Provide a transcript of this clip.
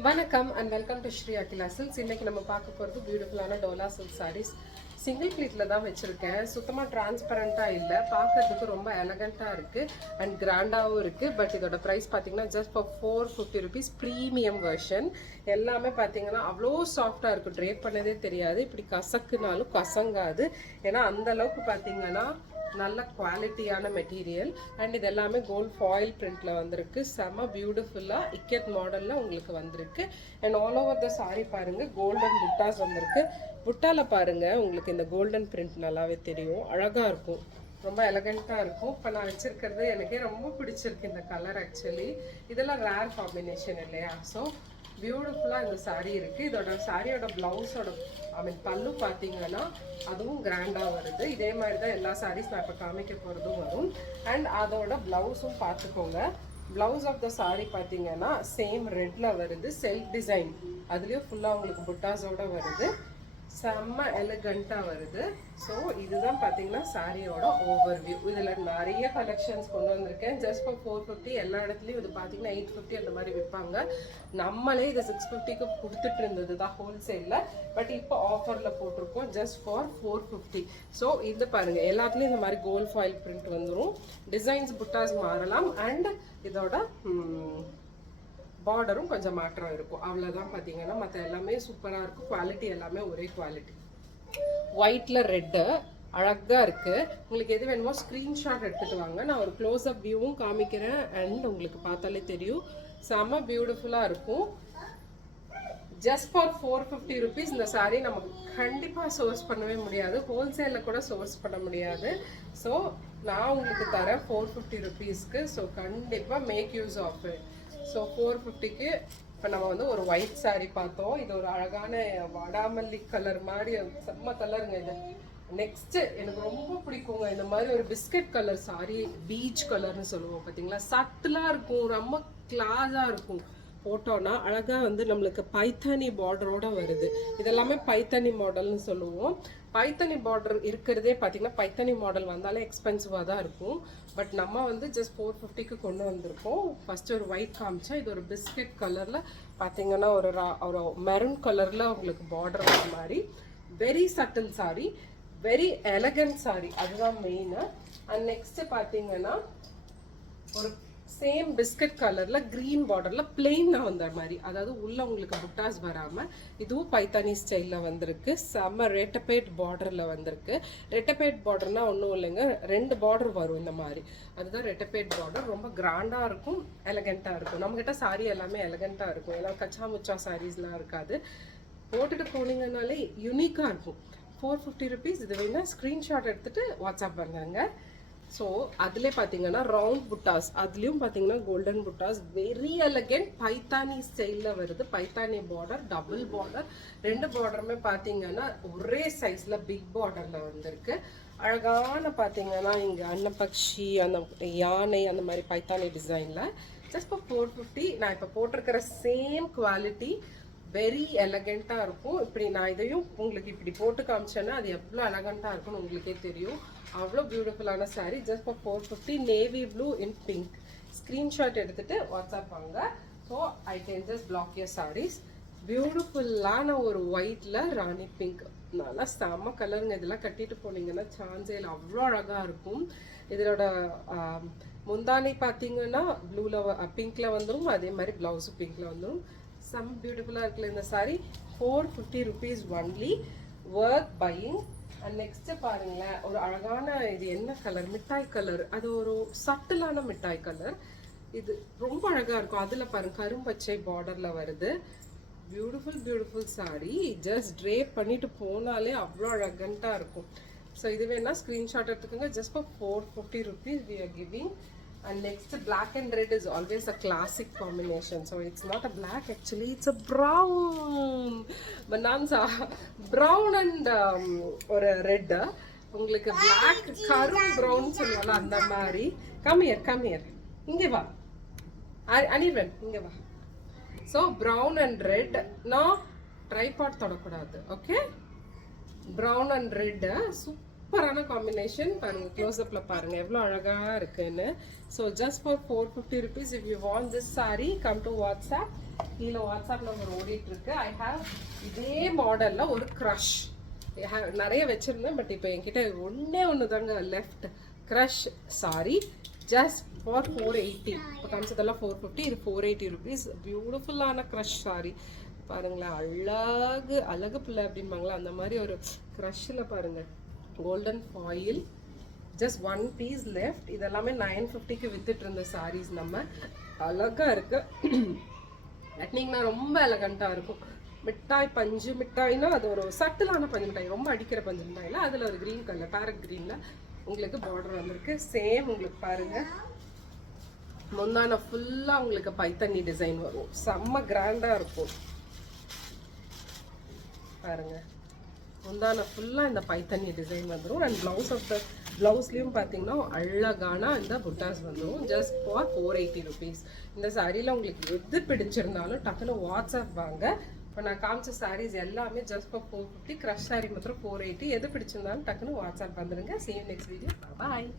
வணக்கம் and welcome to Sri Akila silks. இன்னைக்கு நம்ம பார்க்க போகிறது பியூட்டிஃபுல்லான டோலா சில்க் சாரீஸ். சிங்கிள் ப்ளீட்டில் தான் வச்சுருக்கேன். சுத்தமாக டிரான்ஸ்பரண்ட்டாக இல்லை, பார்க்கறதுக்கு ரொம்ப எலகண்ட்டாக இருக்குது அண்ட் கிராண்டாகவும் இருக்குது. பட் இதோட ப்ரைஸ் பார்த்தீங்கன்னா just for 450 rupees. Premium version. எல்லாமே பார்த்தீங்கன்னா அவ்வளோ சாஃப்டாக இருக்கும், ட்ரேப் பண்ணதே தெரியாது. இப்படி கசக்குனாலும் கசங்காது, ஏன்னா அந்தளவுக்கு பார்த்தீங்கன்னா நல்ல குவாலிட்டியான மெட்டீரியல். அண்ட் இது எல்லாமே கோல்ட் ஃபாயில் பிரிண்ட்ல வந்திருக்கு. செம பியூட்டிஃபுல்லா இக்கெட் மாடல்ல உங்களுக்கு வந்திருக்கு. And all over the sorry பாருங்க, கோல்டன் புட்டாஸ் வந்திருக்கு. புட்டால பாருங்க, உங்களுக்கு இந்த கோல்டன் பிரிண்ட் நல்லாவே தெரியும், அழகா இருக்கும், ரொம்ப எலகண்டா இருக்கும். இப்போ நான் வச்சிருக்கிறது எனக்கே ரொம்ப பிடிச்சிருக்கு இந்த கலர். ஆக்சுவலி இதெல்லாம் ரேர் காம்பினேஷன் இல்லையா? ஸோ பியூட்டிஃபுல்லாக இந்த சாரீ இருக்குது. இதோட சாரியோட ப்ளவுஸோட பல்லு பார்த்தீங்கன்னா அதுவும் கிராண்டாக வருது. இதே மாதிரி தான் எல்லா சாரீஸ் நான் இப்போ காமிக்க போகிறதும் வரும். அண்ட் அதோட ப்ளவுஸும் பார்த்துக்கோங்க. ப்ளவுஸ் ஆஃப் த சாரீ பார்த்தீங்கன்னா சேம் ரெட்டில் வருது, செல்ஃப் டிசைன். அதுலேயும் ஃபுல்லாக உங்களுக்கு புட்டாஸோட வருது, செம்ம எலிகண்ட்டாக வருது. ஸோ இதுதான் பார்த்தீங்கன்னா சாரியோட ஓவர்வியூ. இதில் நிறைய கலெக்ஷன்ஸ் கொண்டு வந்திருக்கேன். Just for 450. எல்லா இடத்துலையும் இது பார்த்தீங்கன்னா 850 அந்த மாதிரி விற்பாங்க. நம்மளே இதை 650க்கு கொடுத்துட்டு இருந்தது தான் ஹோல்சேலில். பட் இப்போ ஆஃபரில் போட்டிருக்கோம் ஜஸ்ட் ஃபார் 450. ஸோ இது பாருங்கள், எல்லாத்துலேயும் இந்த மாதிரி கோல்ட் ஃபாயில் பிரிண்ட் வந்துடும். டிசைன்ஸ் புட்டாஸ் மாறலாம். அண்ட் இதோட பார்டரும் கொஞ்சம் மாற்றம் இருக்கும், அவ்வளோதான். பார்த்தீங்கன்னா மற்ற எல்லாமே சூப்பராக இருக்கும். குவாலிட்டி எல்லாமே ஒரே குவாலிட்டி. ஒயிட்டில் ரெட்டு அழகாக இருக்குது. உங்களுக்கு எது வேணுமோ ஸ்க்ரீன்ஷாட் எடுத்துகிட்டு வாங்க, நான் ஒரு க்ளோஸ்அப் வியூவும் காமிக்கிறேன். அண்ட் உங்களுக்கு பார்த்தாலே தெரியும், செம்ம பியூட்டிஃபுல்லாக இருக்கும். ஜஸ்ட் ஃபார் 450 ருபீஸ் இந்த சாரீ நமக்கு கண்டிப்பாக சோர்ஸ் பண்ணவே முடியாது, ஹோல்சேலில் கூட சோர்ஸ் பண்ண முடியாது. ஸோ நான் உங்களுக்கு தரேன் 450 ருபீஸ்க்கு. ஸோ கண்டிப்பாக make use of it. So 450க்கு இப்போ நம்ம வந்து ஒரு ஒயிட் சாரீ பார்த்தோம். இது ஒரு அழகான வாடாமல்லி கலர் மாதிரி செம்ம கலருங்க இது. நெக்ஸ்ட் எனக்கு ரொம்ப பிடிக்குங்க இந்த மாதிரி ஒரு பிஸ்கட் கலர் சாரீ, பீச் கலர்னு சொல்லுவோம் பார்த்தீங்களா, சட்டிலாக இருக்கும், ரொம்ப கிளாஸாக இருக்கும். போட்டோன்னா அழகாக வந்து நம்மளுக்கு பைத்தானி பார்டரோட வருது. இதெல்லாமே பைத்தானி மாடல்னு சொல்லுவோம். பைத்தானி பார்டர் இருக்கிறதே பார்த்தீங்கன்னா பைத்தானி மாடல் வந்தாலே எக்ஸ்பென்சிவாக தான் இருக்கும். பட் நம்ம வந்து ஜஸ்ட் 450க்கு கொண்டு வந்திருக்கோம். ஃபஸ்ட்டு ஒரு ஒயிட் காமிச்சா, இது ஒரு பிஸ்கட் கலரில் பார்த்தீங்கன்னா ஒரு மெரூன் கலரில் உங்களுக்கு பார்டர் வர மாதிரி very subtle sari, very elegant sari, அதுதான் மெயினு. அண்ட் நெக்ஸ்ட்டு பார்த்தீங்கன்னா ஒரு சேம் பிஸ்கட் கலரில் க்ரீன் பார்டரில் பிளெயினாக வந்த மாதிரி, அதாவது உள்ளே உங்களுக்கு புட்டாஸ் வராமல், இதுவும் பைத்தானி ஸ்டைலில் வந்திருக்கு. செம்ம ரெட்டபேட் பார்டரில் வந்திருக்கு. ரெட்டபேட் பார்டர்னால் ஒன்றும் இல்லைங்க, 2 பார்டர் வரும் இந்த மாதிரி, அதுதான் ரெட்டபேட் பார்டர். ரொம்ப கிராண்டாக இருக்கும், எலகண்ட்டாக இருக்கும். நம்மக்கிட்ட சாரீ எல்லாமே எலகண்ட்டாக இருக்கும், ஏன்னா கச்சா முச்சா சாரீஸ்லாம் இருக்காது. போட்டுட்டு போனீங்கன்னாலே யூனிக்காக இருக்கும். 450 ருபீஸ். இது வேணால் ஸ்க்ரீன்ஷாட் எடுத்துகிட்டு வாட்ஸ்அப் பண்ணுங்க. ஸோ அதிலே பார்த்தீங்கன்னா ரவுண்ட் புட்டாஸ், அதுலேயும் பார்த்தீங்கன்னா கோல்டன் புட்டாஸ், வெரி எலகெண்ட் பைத்தானி ஸ்டைலில் வருது. பைத்தானி பார்டர், டபுள் பார்டர், 2 பார்டருமே பார்த்தீங்கன்னா ஒரே சைஸில் பிக் பார்டரில் வந்திருக்கு. அழகான பார்த்தீங்கன்னா இங்கே அன்னப்பக்ஷி, அந்த யானை, அந்த மாதிரி பைத்தானி டிசைனில் ஜஸ்ட் ஃபார் 450. நான் இப்போ போட்டிருக்கிற சேம் குவாலிட்டி, வெரி எலகண்ட்டாக இருக்கும். இப்படி நான் இதையும் உங்களுக்கு இப்படி போட்டு காமிச்சேன்னா அது எவ்வளோ எலகண்ட்டாக இருக்குன்னு உங்களுக்கே தெரியும். அவ்வளோ பியூட்டிஃபுல்லான sari. Just for 450. Navy blue in pink. Screenshot எடுத்துகிட்டு வாட்ஸ்அப் வாங்க. So I can just block your saris. பியூட்டிஃபுல்லான ஒரு ஒயிட்டில் ராணி பிங்க், நல்லா செம்ம கலருங்க. இதெல்லாம் கட்டிட்டு போனீங்கன்னா சான்ஸே இல்லை, அவ்வளோ அழகாக இருக்கும். இதோட முந்தானி பார்த்தீங்கன்னா ப்ளூவில் பிங்க்கில் வந்துடும், அதே மாதிரி ப்ளவுஸும் பிங்க்கில் வந்துடும். செம் பியூட்டிஃபுல்லாக இருக்குல்ல இந்த sari. 450 rupees only, worth buying. And next பாருங்களேன், ஒரு அழகான, இது என்ன கலர், மிட்டாய் கலர், அது ஒரு சட்டிலான மிட்டாய் கலர். இது ரொம்ப அழகாக இருக்கும். அதில் பாருங்க கரும்பச்சை பார்டரில் வருது. Beautiful beautiful sari. Just drape பண்ணிட்டு போனாலே அவ்வளோ அழகண்ட்டாக இருக்கும். ஸோ இது வேணால் ஸ்க்ரீன்ஷாட் எடுத்துக்கோங்க. Just for 450 rupees we are giving. And next, black and red is always a classic combination. So it's not a black, actually it's a brown. Bonanza. Brown and or a red. உங்களுக்கு black கரும் brown சொல்லுவாங்க அந்த மாதிரி. Come here. இங்கே வா. Anyone இங்கே வா. So brown and red. No tripod தொடக்கூடாது. Okay? Brown and red. சூப்பரான காம்பினேஷன். பாருங்க க்ளோஸ்அப்பில் பாருங்க எவ்வளோ அழகாக இருக்குன்னு. So just for 450 rupees if you want this saree, come to WhatsApp. கீழே வாட்ஸ்அப் நம்பர் ஓடிட்டு இருக்கு. ஐ ஹாவ் இதே மாடலில் ஒரு க்ரஷ் நிறைய வச்சுருந்தேன், பட் இப்போ என்கிட்ட ஒன்று தாங்க left. Crush sorry just for 480. இப்போ காமிச்சதெல்லாம் 450, இது 480 rupees. பியூட்டிஃபுல்லான க்ரஷ் சாரி பாருங்களேன். அழகு பிள்ளை அப்படின்பாங்களா அந்த மாதிரி ஒரு க்ரஷ்ஷில் பாருங்கள். Golden foil, just 1 piece left. இதெல்லாமே 950க்கு வித்துட்டு இருந்த சாரீஸ். நம்ம அழகாக இருக்கு. கட்டினீங்கன்னா ரொம்ப எலகண்ட்டாக இருக்கும். மிட்டாய் பஞ்சு மிட்டாய்னா அது ஒரு சட்டிலான பஞ்சு மிட்டாய், ரொம்ப அடிக்கிற பஞ்சு மிட்டாயில் அதில் ஒரு க்ரீன் கலர் பேரட் க்ரீனில் உங்களுக்கு பார்டர் வந்திருக்கு. சேம் உங்களுக்கு பாருங்கள் முந்தான ஃபுல்லாக உங்களுக்கு பைத்தண்ணி டிசைன் வரும். செம்ம கிராண்டாக இருக்கும் பாருங்க. முந்தான ஃபுல்லாக இந்த பைத்தண்ணி டிசைன் வந்துடும். அண்ட் ப்ளவுஸ்லேயும் பார்த்தீங்கன்னா அழகான இந்த புட்டாஸ் வந்துடும். Just for 480 rupees. இந்த சாரியில் உங்களுக்கு எது பிடிச்சிருந்தாலும் டக்குன்னு வாட்ஸ்அப் வாங்க. இப்போ நான் காமிச்ச சாரீஸ் எல்லாமே ஜஸ்ட் ஃபார் 450. க்ரஷ் சாரி மாத்திரம் 480. எது பிடிச்சிருந்தாலும் டக்குன்னு வாட்ஸ்அப் வந்துடுங்க. See you next video. Bye.